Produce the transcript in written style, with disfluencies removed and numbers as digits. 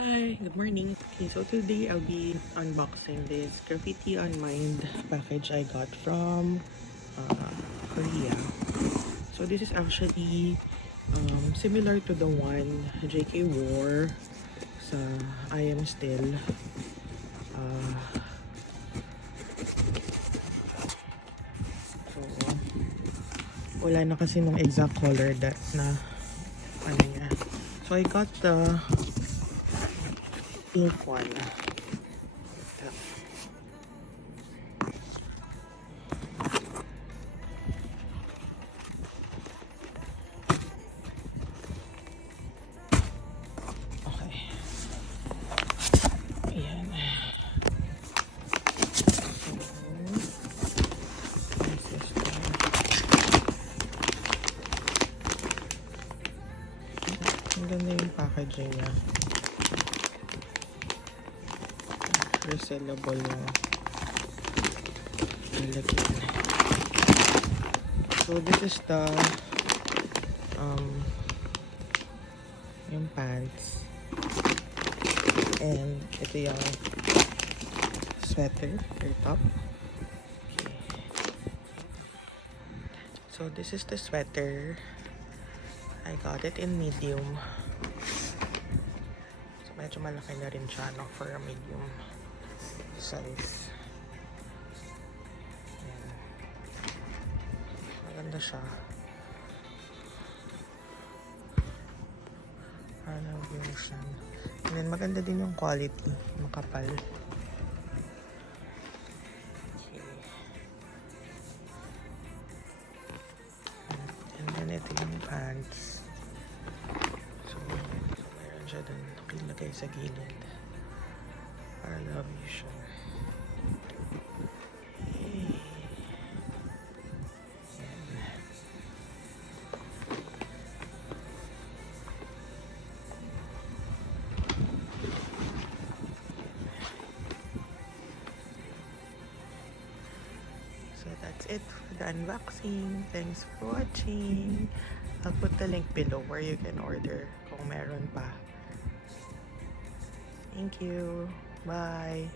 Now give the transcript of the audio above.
Hi, good morning. Okay, so today I'll be unboxing this Graffiti on Mind package I got from Korea. So this is actually similar to the one JK wore sa I Am Still. So wala na kasi nung exact color that na ano niya. So I got the pink one. Okay. Ayan. Ang ganda yung packaging niya. Resealable yung lalagyan. So this is the yung pants. And ito yung sweater or top. Okay. So this is the sweater. I got it in medium. So medyo malaki na rin siya no, for a medium size. Ayan. Maganda siya. Parang version. And then maganda din yung quality. Makapal. Okay. And then ito yung pants. So mayroon siya dun nakilagay sa gilid. Para love you siya. So that's it for the unboxing. Thanks for watching. I'll put the link below where you can order kung meron pa. Thank you. Bye.